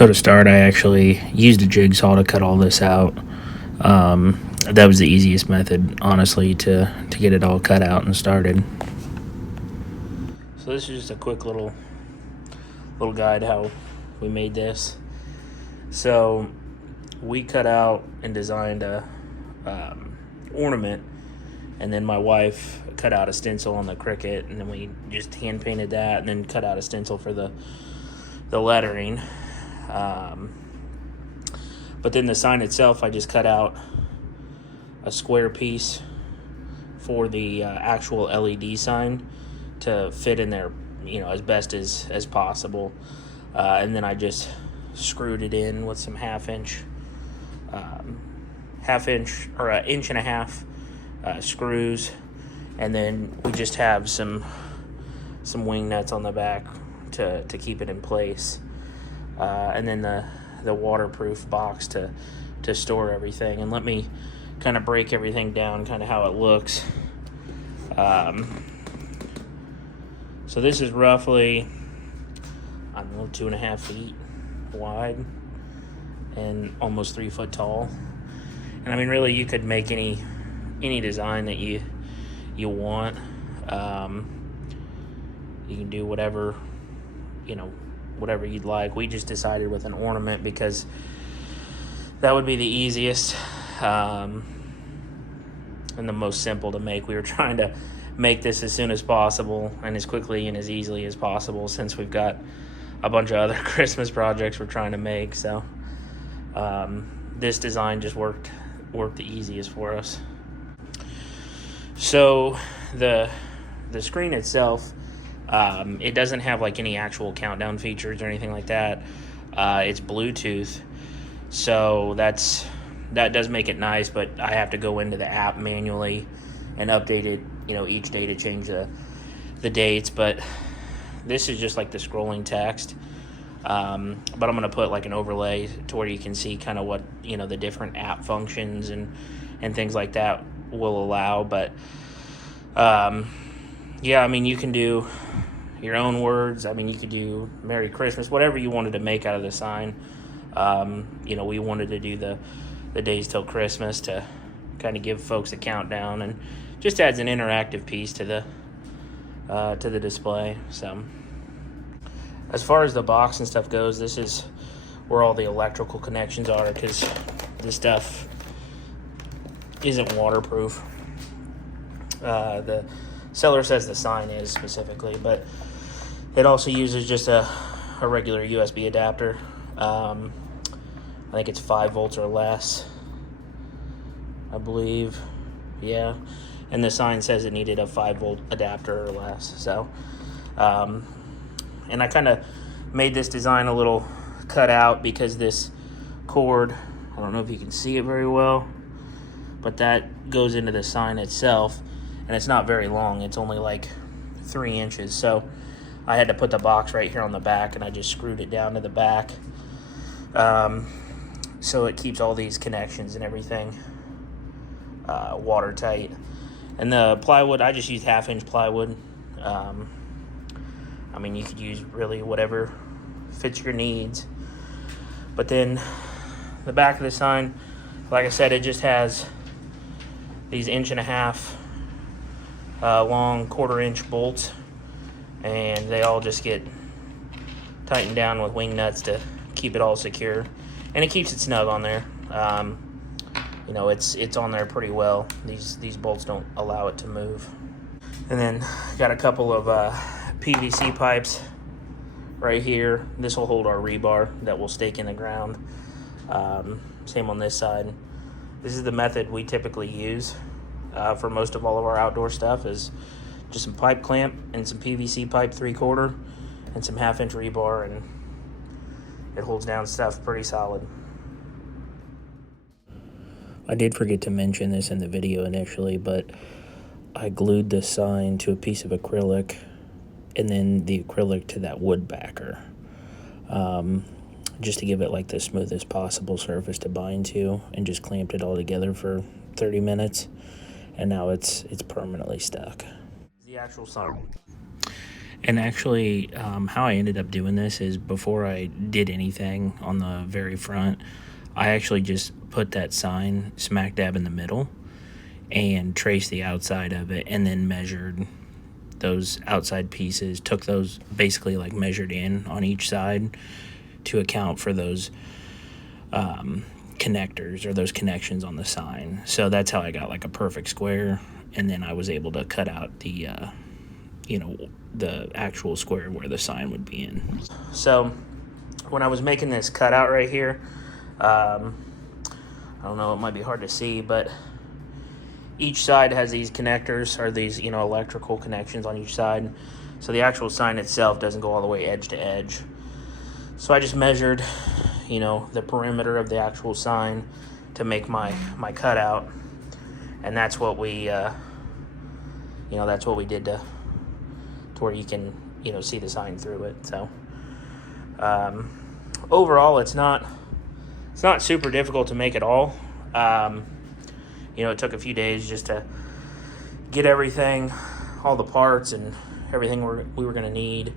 So to start, I actually used a jigsaw to cut all this out. That was the easiest method, honestly, to get it all cut out and started. So this is just a quick little guide how we made this. So we cut out and designed a ornament, and then my wife cut out a stencil on the cricket, and then we just hand painted that, and then cut out a stencil for the lettering. But then the sign itself, I just cut out a square piece for the actual LED sign to fit in there, as best as possible. And then I just screwed it in with some half-inch or an inch and a half screws, and then we just have some wing nuts on the back to keep it in place, and then the waterproof box to store everything. And let me kind of break everything down, kind of how it looks. So this is roughly, 2.5 feet wide and almost 3 foot tall. And I mean, really, you could make any design that you want. You can do whatever you'd like. We just decided with an ornament because that would be the easiest and the most simple to make. We were trying to make this as soon as possible and as quickly and as easily as possible, since we've got a bunch of other Christmas projects we're trying to make. So this design just worked the easiest for us. So the screen itself, it doesn't have like any actual countdown features or anything like that. It's Bluetooth, so that does make it nice, but I have to go into the app manually and update it, each day to change the dates. But this is just like the scrolling text. But I'm going to put like an overlay to where you can see kind of what, the different app functions and things like that will allow. But yeah, I mean, you can do your own words. I mean, you could do Merry Christmas, whatever you wanted to make out of the sign. We wanted to do the days till Christmas to kind of give folks a countdown, and just adds an interactive piece to the display. So as far as the box and stuff goes, this is where all the electrical connections are, because this stuff isn't waterproof. The seller says the sign is specifically, but it also uses just a regular USB adapter. I think it's 5 volts or less, I believe. Yeah. And the sign says it needed a 5-volt adapter or less. So, and I kind of made this design a little cut out because this cord, I don't know if you can see it very well, but that goes into the sign itself, and it's not very long. It's only like 3 inches. So I had to put the box right here on the back, and I just screwed it down to the back. So it keeps all these connections and everything watertight. And the plywood, I just used 1/2-inch plywood. I mean, you could use really whatever fits your needs. But then the back of the sign, like I said, it just has these 1.5-inch long 1/4-inch bolts, and they all just get tightened down with wing nuts to keep it all secure, and it keeps it snug on there. It's on there pretty well. These bolts don't allow it to move. And then got a couple of PVC pipes right here. This will hold our rebar that will stake in the ground. Same on this side. This is the method we typically use for most of all of our outdoor stuff, is just some pipe clamp and some PVC pipe 3/4 and some 1/2-inch rebar, and it holds down stuff pretty solid. I did forget to mention this in the video initially, but I glued the sign to a piece of acrylic, and then the acrylic to that wood backer, just to give it like the smoothest possible surface to bind to, and just clamped it all together for 30 minutes, and now it's permanently stuck. The actual sign. And actually, how I ended up doing this is before I did anything on the very front, I actually just put that sign smack dab in the middle and traced the outside of it, and then measured those outside pieces, took those basically like measured in on each side to account for those connectors or those connections on the sign. So that's how I got like a perfect square, and then I was able to cut out the the actual square where the sign would be in. So when I was making this cutout right here, I don't know, it might be hard to see, but each side has these connectors, or these electrical connections on each side, so the actual sign itself doesn't go all the way edge to edge. So I just measured the perimeter of the actual sign to make my cutout, and that's what we did to where you can see the sign through it. So overall, it's not super difficult to make at all. It took a few days just to get everything, all the parts and everything we were going to need.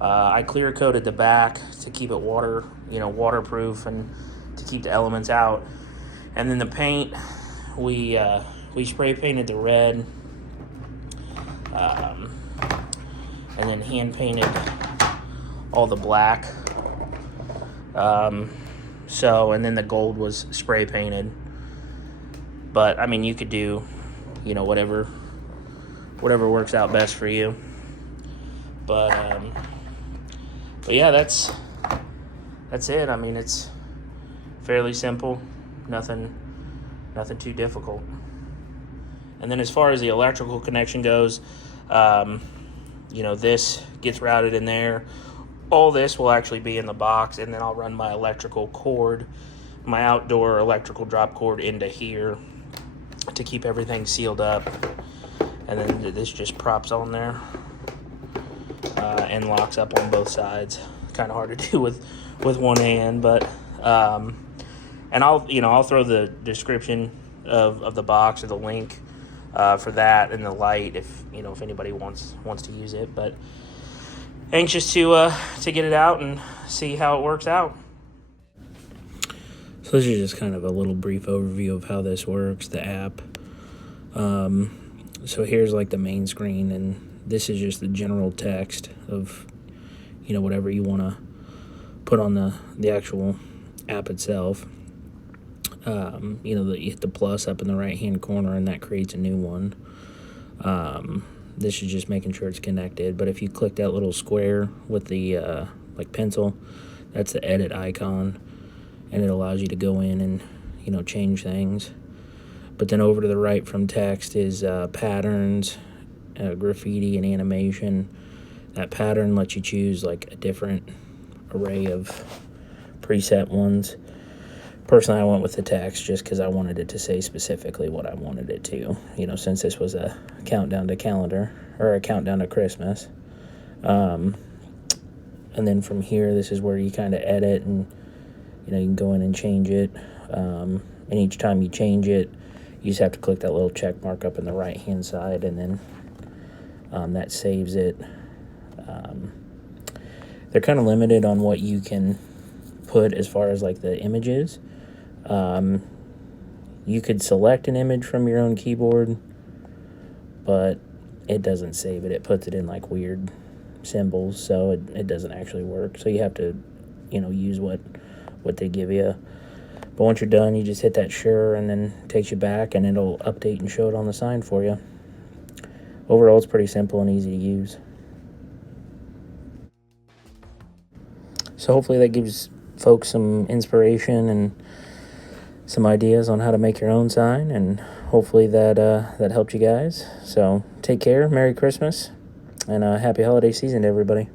I clear coated the back to keep it waterproof and to keep the elements out. And then the paint, we spray painted the red, and then hand painted all the black. And then the gold was spray painted. But I mean, you could do, whatever works out best for you. But yeah, that's it. I mean, it's fairly simple, nothing too difficult. And then as far as the electrical connection goes, this gets routed in there. All this will actually be in the box, and then I'll run my electrical cord, my outdoor electrical drop cord, into here to keep everything sealed up. And then this just props on there and locks up on both sides. Kind of hard to do with one hand, but and I'll throw the description of the box or the link for that and the light if anybody wants to use it. But anxious to get it out and see how it works out. So this is just kind of a little brief overview of how this works, the app. So here's like the main screen, and this is just the general text of whatever you want to put on the actual app itself. You hit the plus up in the right hand corner, and that creates a new one. This is just making sure it's connected. But if you click that little square with the like pencil, that's the edit icon, and it allows you to go in and change things. But then over to the right from text is patterns, graffiti, and animation. That pattern lets you choose like a different array of preset ones. Personally, I went with the text just because I wanted it to say specifically what I wanted it to, since this was a countdown to calendar, or a countdown to Christmas. And then from here, this is where you kind of edit, and you can go in and change it. And each time you change it, you just have to click that little check mark up in the right hand side, and then that saves it. They're kind of limited on what you can put as far as like the images. You could select an image from your own keyboard, but it doesn't save it. It puts it in like weird symbols, so it doesn't actually work. So you have to use what they give you. But once you're done, you just hit that sure, and then it takes you back, and it'll update and show it on the sign for you. Overall, it's pretty simple and easy to use. So hopefully that gives folks some inspiration and some ideas on how to make your own sign, and hopefully that helped you guys. So take care, Merry Christmas, and happy holiday season to everybody.